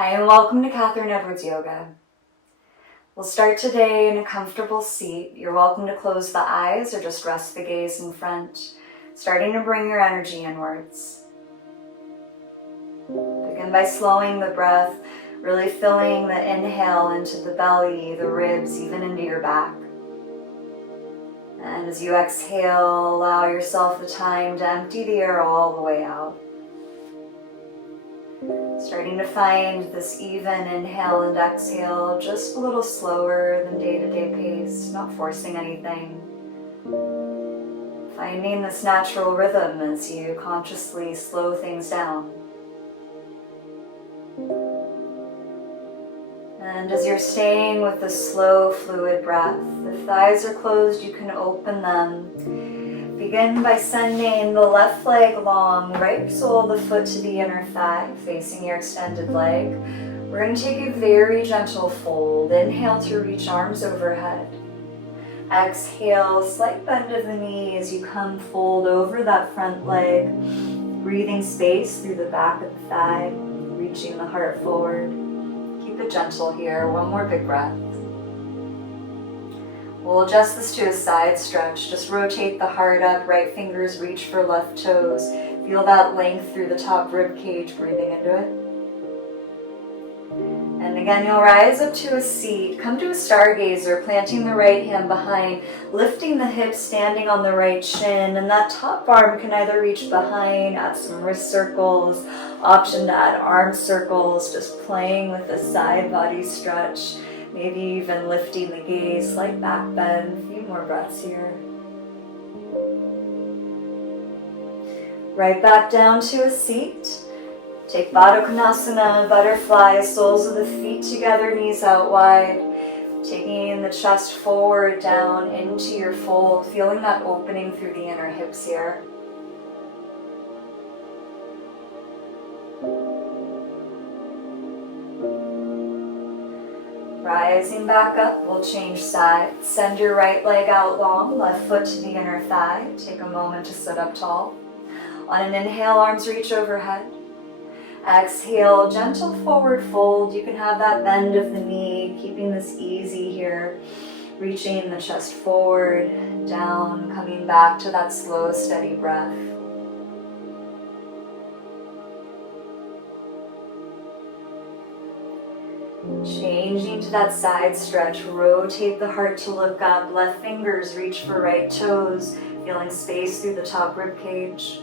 Hi, and welcome to Katherine Edwards Yoga. We'll start today in a comfortable seat. You're welcome to close the eyes or just rest the gaze in front, starting to bring your energy inwards. Begin by slowing the breath, really filling the inhale into the belly, the ribs, even into your back. And as you exhale, allow yourself the time to empty the air all the way out. Starting to find this even inhale and exhale, just a little slower than day-to-day pace, not forcing anything. Finding this natural rhythm as you consciously slow things down. And as you're staying with the slow, fluid breath, if the eyes are closed, you can open them. Begin by sending the left leg long, right sole of the foot to the inner thigh, facing your extended leg. We're going to take a very gentle fold. Inhale to reach arms overhead. Exhale, slight bend of the knee as you come fold over that front leg, breathing space through the back of the thigh, reaching the heart forward. Keep it gentle here. One more big breath. We'll adjust this to a side stretch. Just rotate the heart up, right fingers reach for left toes. Feel that length through the top rib cage, breathing into it. And again, you'll rise up to a seat. Come to a stargazer, planting the right hand behind, lifting the hips, standing on the right shin, and that top arm can either reach behind, add some wrist circles, option to add arm circles, just playing with the side body stretch. Maybe even lifting the gaze, slight back bend. A few more breaths here. Right back down to a seat. Take Baddha Konasana, butterfly, soles of the feet together, knees out wide. Taking the chest forward, down into your fold, feeling that opening through the inner hips here. Rising back up, we'll change sides. Send your right leg out long, left foot to the inner thigh. Take a moment to sit up tall. On an inhale, arms reach overhead. Exhale, gentle forward fold. You can have that bend of the knee, keeping this easy here. Reaching the chest forward, down, coming back to that slow, steady breath. Changing to that side stretch, rotate the heart to look up, left fingers reach for right toes, feeling space through the top rib cage.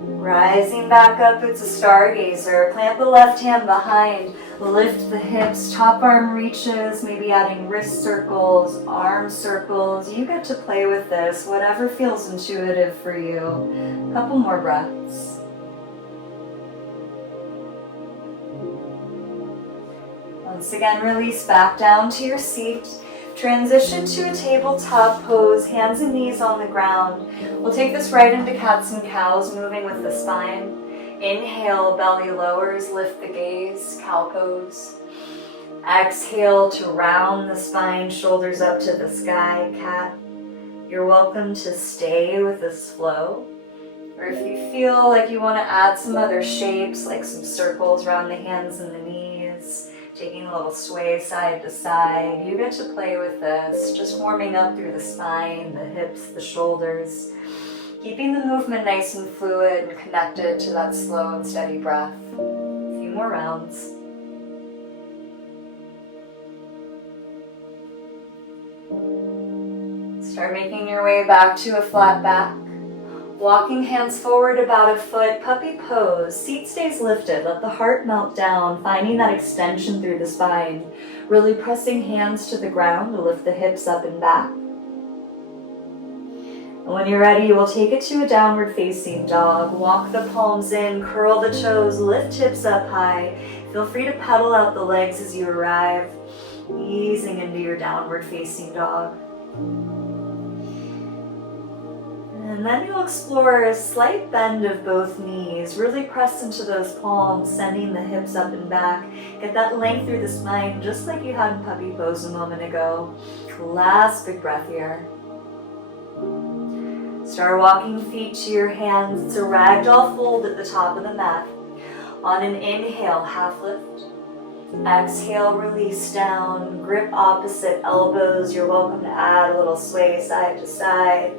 Rising back up, it's a stargazer. Plant the left hand behind, lift the hips, top arm reaches, maybe adding wrist circles, arm circles. You get to play with this, whatever feels intuitive for you. A couple more breaths. Once again, release back down to your seat. Transition to a tabletop pose, hands and knees on the ground. We'll take this right into cats and cows, moving with the spine. Inhale, belly lowers, lift the gaze, cow pose. Exhale to round the spine, shoulders up to the sky, cat. You're welcome to stay with this flow. Or if you feel like you want to add some other shapes, like some circles around the hands and the knees, taking a little sway side to side. You get to play with this, just warming up through the spine, the hips, the shoulders, keeping the movement nice and fluid and connected to that slow and steady breath. A few more rounds. Start making your way back to a flat back. Walking hands forward about a foot, puppy pose. Seat stays lifted, let the heart melt down, finding that extension through the spine. Really pressing hands to the ground to lift the hips up and back. And when you're ready, you will take it to a downward facing dog. Walk the palms in, curl the toes, lift hips up high. Feel free to pedal out the legs as you arrive, easing into your downward facing dog. And then you'll explore a slight bend of both knees. Really press into those palms, sending the hips up and back. Get that length through the spine, just like you had in puppy pose a moment ago. Last big breath here. Start walking feet to your hands. It's a ragdoll fold at the top of the mat. On an inhale, half lift. Exhale, release down. Grip opposite elbows. You're welcome to add a little sway side to side.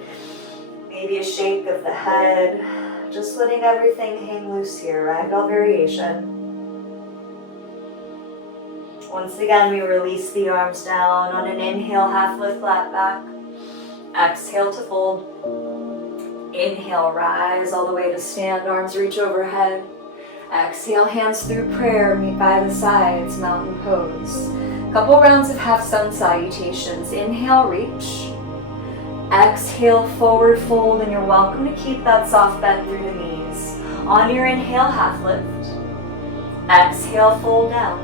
Maybe a shake of the head. Just letting everything hang loose here, ragdoll variation. Once again, we release the arms down. On an inhale, half lift, flat back. Exhale to fold. Inhale, rise all the way to stand. Arms reach overhead. Exhale, hands through prayer, meet by the sides, mountain pose. Couple rounds of half sun salutations. Inhale, reach. Exhale, forward fold, and you're welcome to keep that soft bend through the knees. On your inhale, half lift. Exhale, fold down.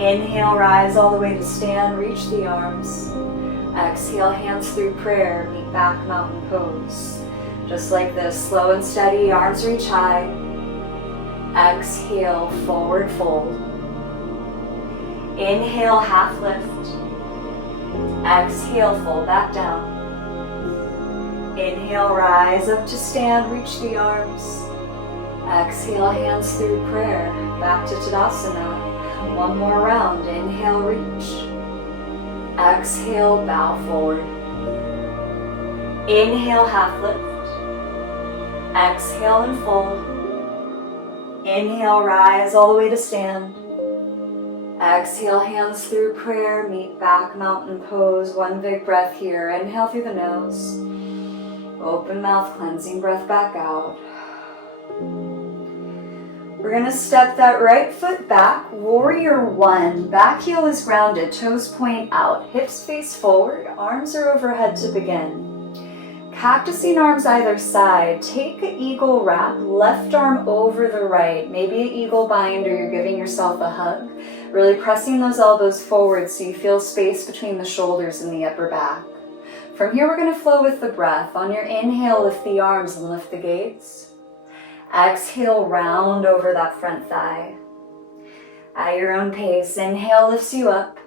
Inhale, rise all the way to stand, reach the arms. Exhale, hands through prayer, meet back, mountain pose. Just like this, slow and steady, arms reach high. Exhale, forward fold. Inhale, half lift. Exhale, fold back down. Inhale, rise up to stand, reach the arms. Exhale, hands through prayer, back to Tadasana. One more round, inhale, reach. Exhale, bow forward. Inhale, half lift. Exhale and fold. Inhale, rise all the way to stand. Exhale, hands through prayer, meet back, mountain pose. One big breath here. Inhale through the nose. Open mouth, cleansing breath back out. We're going to step that right foot back, warrior one. Back heel is grounded, toes point out, hips face forward, arms are overhead to begin. Cactusing arms either side. Take an eagle wrap, left arm over the right. Maybe an eagle bind or you're giving yourself a hug. Really pressing those elbows forward so you feel space between the shoulders and the upper back. From here, we're going to flow with the breath. On your inhale, lift the arms and lift the gaze. Exhale, round over that front thigh. At your own pace, inhale lifts you up.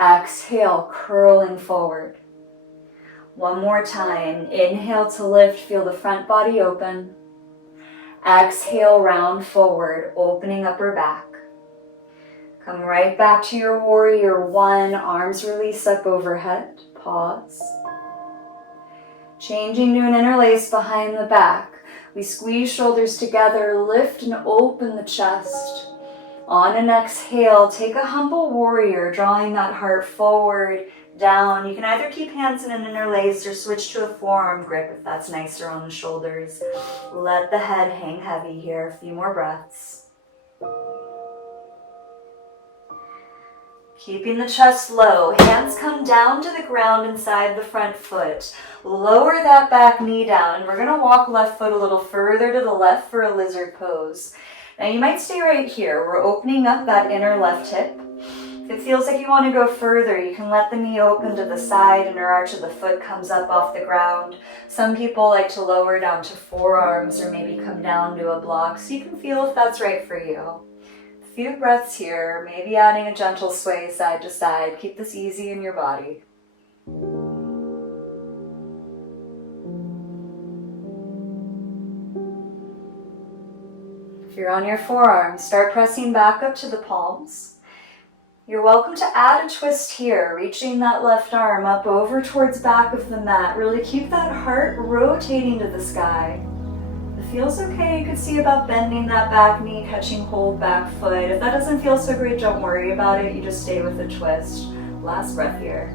Exhale, curling forward. One more time. Inhale to lift, feel the front body open. Exhale, round forward, opening upper back. Come right back to your warrior one, arms release up overhead, pause. Changing to an interlace behind the back. We squeeze shoulders together, lift and open the chest. On an exhale, take a humble warrior, drawing that heart forward, down. You can either keep hands in an interlace or switch to a forearm grip if that's nicer on the shoulders. Let the head hang heavy here. A few more breaths. Keeping the chest low, hands come down to the ground inside the front foot. Lower that back knee down, and we're going to walk left foot a little further to the left for a lizard pose. Now you might stay right here. We're opening up that inner left hip. If it feels like you want to go further, you can let the knee open to the side and your arch of the foot comes up off the ground. Some people like to lower down to forearms or maybe come down to a block, so you can feel if that's right for you. Few breaths here, maybe adding a gentle sway side to side. Keep this easy in your body. If you're on your forearms, start pressing back up to the palms. You're welcome to add a twist here, reaching that left arm up over towards back of the mat. Really keep that heart rotating to the sky. Feels okay, you could see about bending that back knee, catching hold back foot. If that doesn't feel so great, don't worry about it. You just stay with the twist. Last breath here.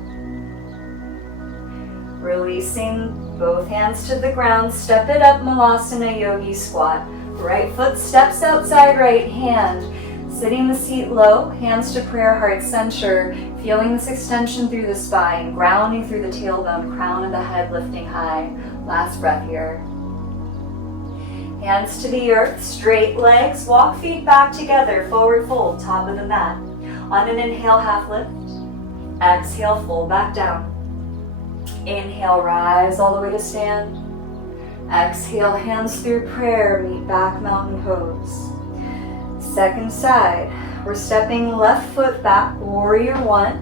Releasing both hands to the ground. Step it up, Malasana Yogi Squat. Right foot steps outside right hand. Sitting the seat low, hands to prayer, heart center. Feeling this extension through the spine, grounding through the tailbone, crown of the head lifting high. Last breath here. Hands to the earth, straight legs, walk feet back together, forward fold, top of the mat. On an inhale, half lift. Exhale, fold back down. Inhale, rise all the way to stand. Exhale, hands through prayer, meet back, mountain pose. Second side, we're stepping left foot back, warrior one.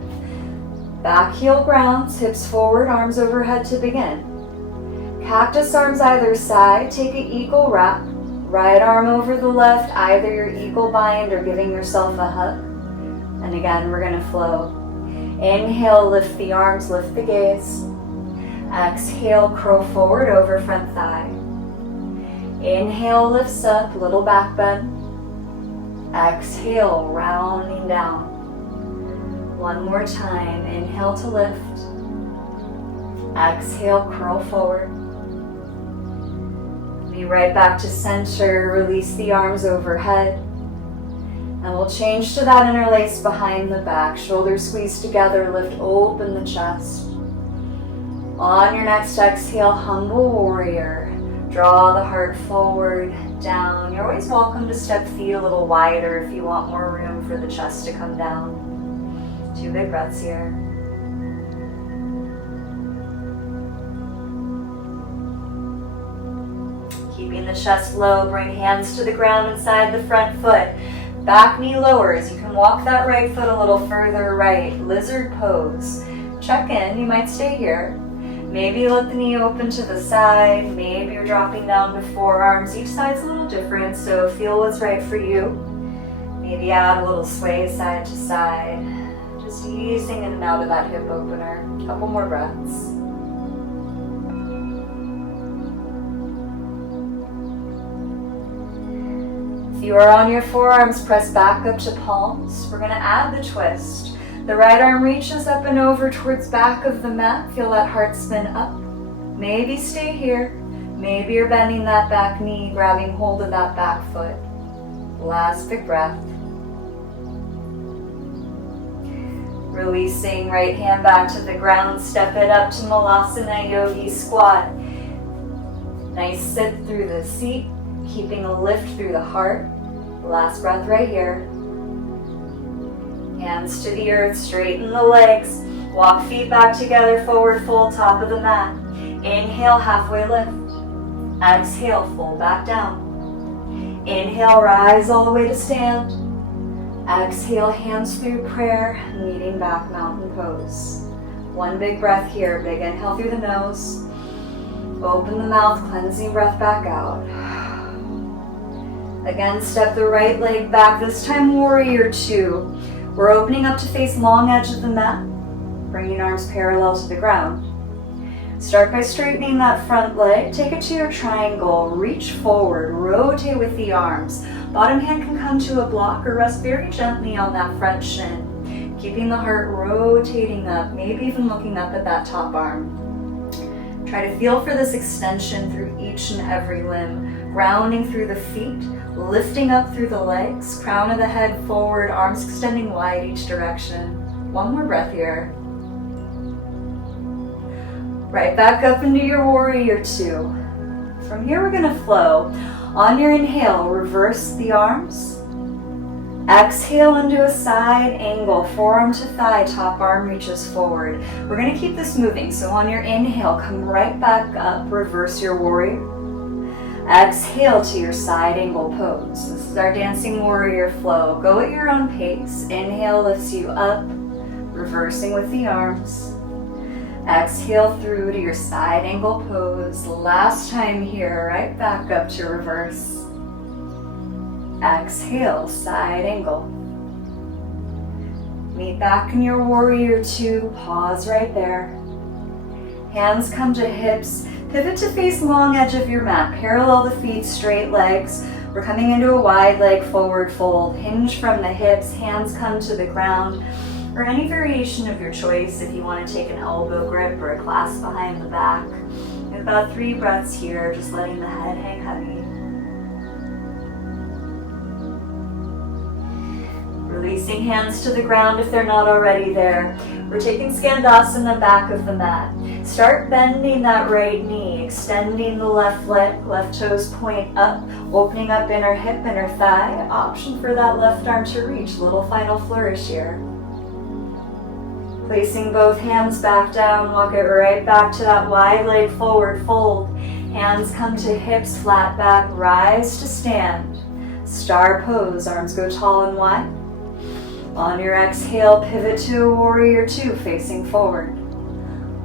Back heel grounds, hips forward, arms overhead to begin. Cactus arms either side, take an eagle wrap, Right arm over the left, either your eagle bind or giving yourself a hug. And again, we're gonna flow. Inhale, lift the arms, lift the gaze. Exhale, curl forward over front thigh. Inhale, lifts up, little back bend. Exhale, rounding down. One more time, inhale to lift. Exhale, curl forward. Be right back to center, release the arms overhead. And we'll change to that interlace behind the back. Shoulders squeeze together, lift open the chest. On your next exhale, humble warrior. Draw the heart forward, down. You're always welcome to step feet a little wider if you want more room for the chest to come down. 2 big breaths here. Keeping the chest low, bring hands to the ground inside the front foot. Back knee lowers. You can walk that right foot a little further right. Lizard pose. Check in. You might stay here. Maybe let the knee open to the side. Maybe you're dropping down to forearms. Each side's a little different, so feel what's right for you. Maybe add a little sway side to side. Just easing in and out of that hip opener. Couple more breaths. If you are on your forearms, press back up to palms. We're going to add the twist. The right arm reaches up and over towards back of the mat. Feel that heart spin up. Maybe stay here. Maybe you're bending that back knee, grabbing hold of that back foot. Last big breath. Releasing right hand back to the ground. Step it up to Malasana Yogi Squat. Nice sit through the seat. Keeping a lift through the heart. Last breath right here. Hands to the earth, straighten the legs. Walk feet back together, forward fold, top of the mat. Inhale, halfway lift. Exhale, fold back down. Inhale, rise all the way to stand. Exhale, hands through prayer, meeting back mountain pose. One big breath here. Big inhale through the nose. Open the mouth, cleansing breath back out. Again, step the right leg back, this time warrior 2. We're opening up to face long edge of the mat, bringing arms parallel to the ground. Start by straightening that front leg, take it to your triangle, reach forward, rotate with the arms. Bottom hand can come to a block or rest very gently on that front shin, keeping the heart rotating up, maybe even looking up at that top arm. Try to feel for this extension through each and every limb, grounding through the feet, lifting up through the legs, crown of the head forward, arms extending wide each direction. One more breath here. Right back up into your warrior 2. From here we're gonna flow. On your inhale, reverse the arms. Exhale into a side angle, forearm to thigh, top arm reaches forward. We're gonna keep this moving, so on your inhale, come right back up, reverse your warrior. Exhale to your side angle pose. This is our dancing warrior flow. Go at your own pace. Inhale lifts you up, reversing with the arms. Exhale through to your side angle pose. Last time here, right back up to reverse. Exhale, side angle. Meet back in your warrior 2. Pause right there. Hands come to hips. Pivot to face long edge of your mat. Parallel the feet, straight legs. We're coming into a wide leg forward fold. Hinge from the hips, hands come to the ground. Or any variation of your choice if you want to take an elbow grip or a clasp behind the back. We have about 3 breaths here, just letting the head hang heavy. Releasing hands to the ground if they're not already there. We're taking Skandasana back of the mat. Start bending that right knee, extending the left leg, left toes point up, opening up inner hip, inner thigh. Option for that left arm to reach. Little final flourish here. Placing both hands back down, walk it right back to that wide leg forward fold. Hands come to hips, flat back, rise to stand. Star pose, arms go tall and wide. On your exhale, pivot to a warrior 2, facing forward.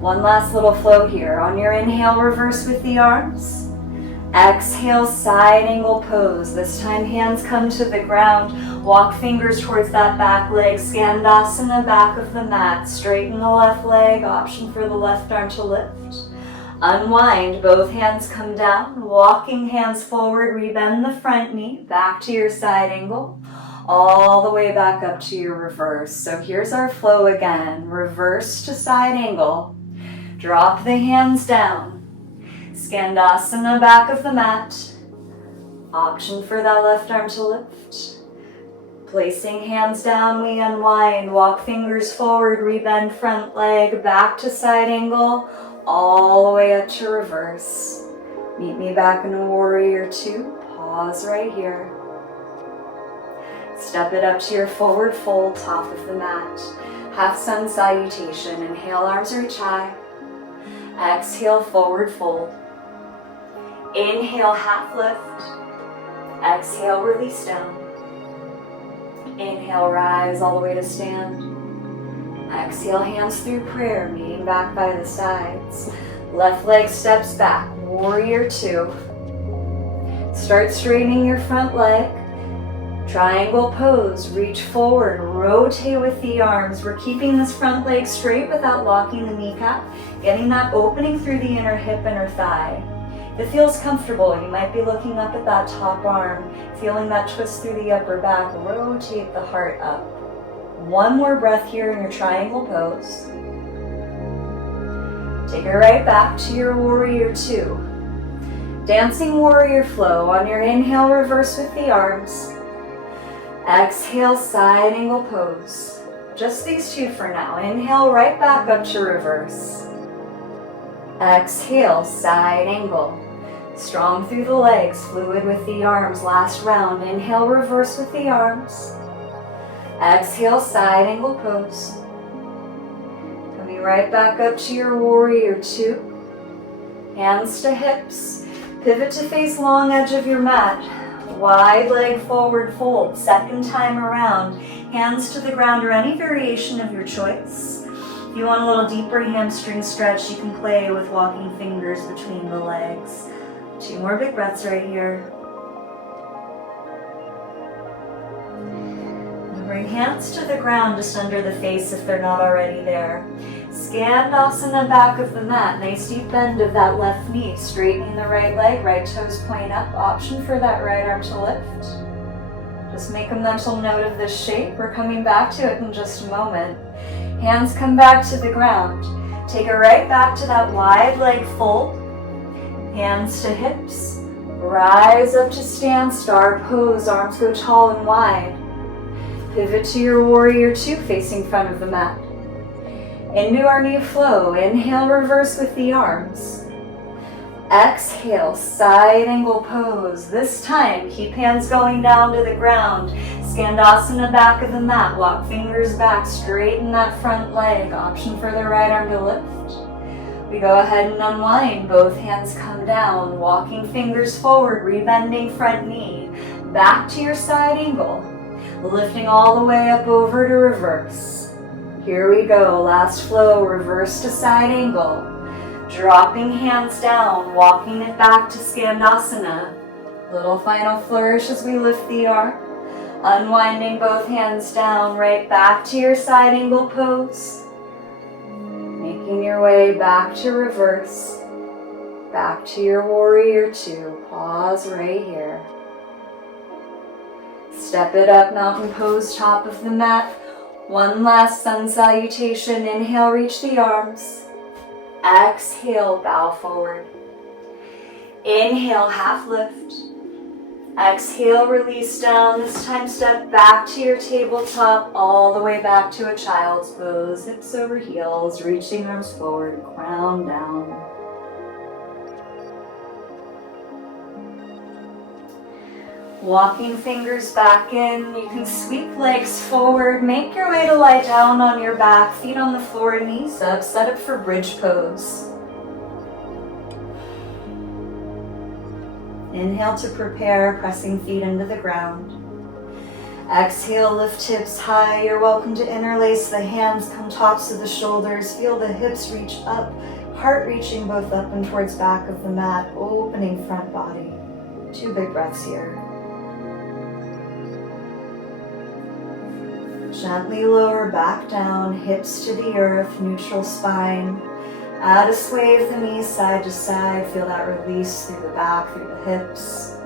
One last little flow here. On your inhale, reverse with the arms. Exhale, side angle pose. This time hands come to the ground. Walk fingers towards that back leg. Skandasana, back of the mat. Straighten the left leg. Option for the left arm to lift. Unwind, both hands come down. Walking hands forward, rebend the front knee. Back to your side angle. All the way back up to your reverse. So here's our flow again. Reverse to side angle. Drop the hands down. Skandasana, back of the mat. Option for that left arm to lift. Placing hands down, we unwind. Walk fingers forward, rebend front leg, back to side angle, all the way up to reverse. Meet me back in a warrior two. Pause right here. Step it up to your forward fold, top of the mat. Half sun salutation. Inhale, arms reach high. Exhale, forward fold. Inhale, half lift. Exhale, release down. Inhale, rise all the way to stand. Exhale, hands through prayer, meeting back by the sides. Left leg steps back, warrior two. Start straightening your front leg. Triangle pose, reach forward, rotate with the arms. We're keeping this front leg straight without locking the kneecap, getting that opening through the inner hip, inner thigh. If it feels comfortable, you might be looking up at that top arm, feeling that twist through the upper back. Rotate the heart up. One more breath here in your triangle pose. Take it right back to your warrior two. Dancing warrior flow. On your inhale, reverse with the arms. Exhale, side angle pose. Just these two for now. Inhale, right back up to reverse. Exhale, side angle. Strong through the legs, fluid with the arms. Last round. Inhale, reverse with the arms. Exhale, side angle pose. Coming right back up to your warrior two. Hands to hips. Pivot to face long edge of your mat. Wide leg forward fold. Second time around. Hands to the ground or any variation of your choice. If you want a little deeper hamstring stretch, you can play with walking fingers between the legs. Two more big breaths right here. And bring hands to the ground just under the face if they're not already there. Skandasana, back of the mat. Nice deep bend of that left knee. Straightening the right leg, right toes point up. Option for that right arm to lift. Just make a mental note of this shape. We're coming back to it in just a moment. Hands come back to the ground. Take it right back to that wide leg fold. Hands to hips. Rise up to stand, star pose. Arms go tall and wide. Pivot to your warrior two, facing front of the mat. Into our knee flow. Inhale, reverse with the arms. Exhale, side angle pose. This time, keep hands going down to the ground. Skandasana, back of the mat. Walk fingers back, straighten that front leg. Option for the right arm to lift. We go ahead and unwind. Both hands come down. Walking fingers forward, rebending front knee. Back to your side angle. Lifting all the way up over to reverse. Here we go. Last flow, reverse to side angle. Dropping hands down, walking it back to Skandasana. Little final flourish as we lift the arm. Unwinding both hands down, right back to your side angle pose. Making your way back to reverse. Back to your warrior two. Pause right here. Step it up, mountain pose, top of the mat. One last sun salutation. Inhale, reach the arms. Exhale, bow forward. Inhale, half lift. Exhale, release down. This time step back to your tabletop, all the way back to a child's pose. Hips over heels, reaching arms forward, crown down. Walking fingers back in. You can sweep legs forward. Make your way to lie down on your back. Feet on the floor, knees up. Set up for bridge pose. Inhale to prepare, pressing feet into the ground. Exhale, lift hips high. You're welcome to interlace the hands, come tops of the shoulders. Feel the hips reach up. Heart reaching both up and towards back of the mat, opening front body. 2 big breaths here. Gently lower back down, hips to the earth, neutral spine. Add a sway of the knees side to side. Feel that release through the back, through the hips.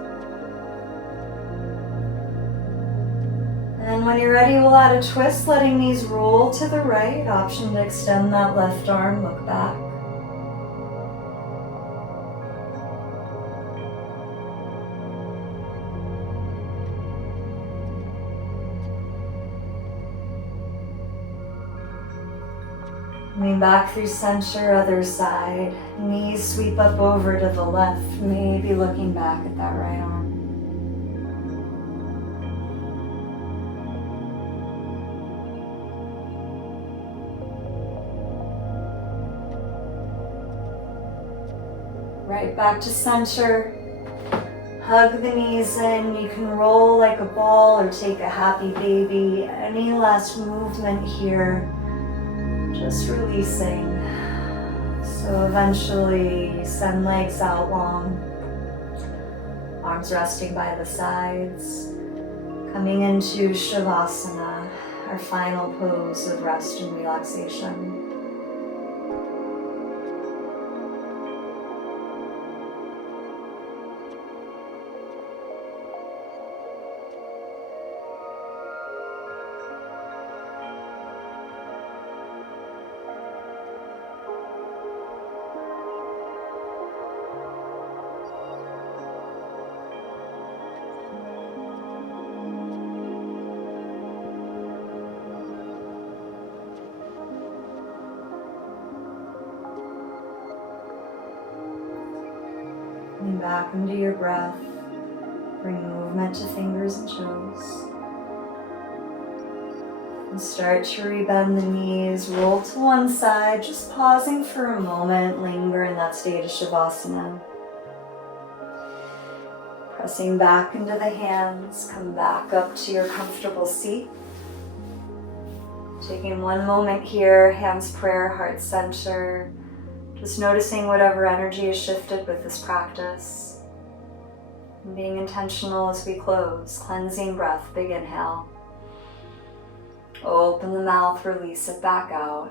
And when you're ready, we'll add a twist, letting knees roll to the right. Option to extend that left arm, look back. Coming back through center, other side. Knees sweep up over to the left, maybe looking back at that right arm. Right back to center. Hug the knees in. You can roll like a ball or take a happy baby. Any last movement here. Just releasing. So eventually you send legs out long. Arms resting by the sides. Coming into Savasana, our final pose of rest and relaxation. Coming back into your breath, bring movement to fingers and toes. And start to rebend the knees, roll to one side, just pausing for a moment, linger in that state of Savasana. Pressing back into the hands, come back up to your comfortable seat. Taking one moment here, hands prayer, heart center. Just noticing whatever energy is shifted with this practice. And being intentional as we close. Cleansing breath, big inhale. Open the mouth, release it back out.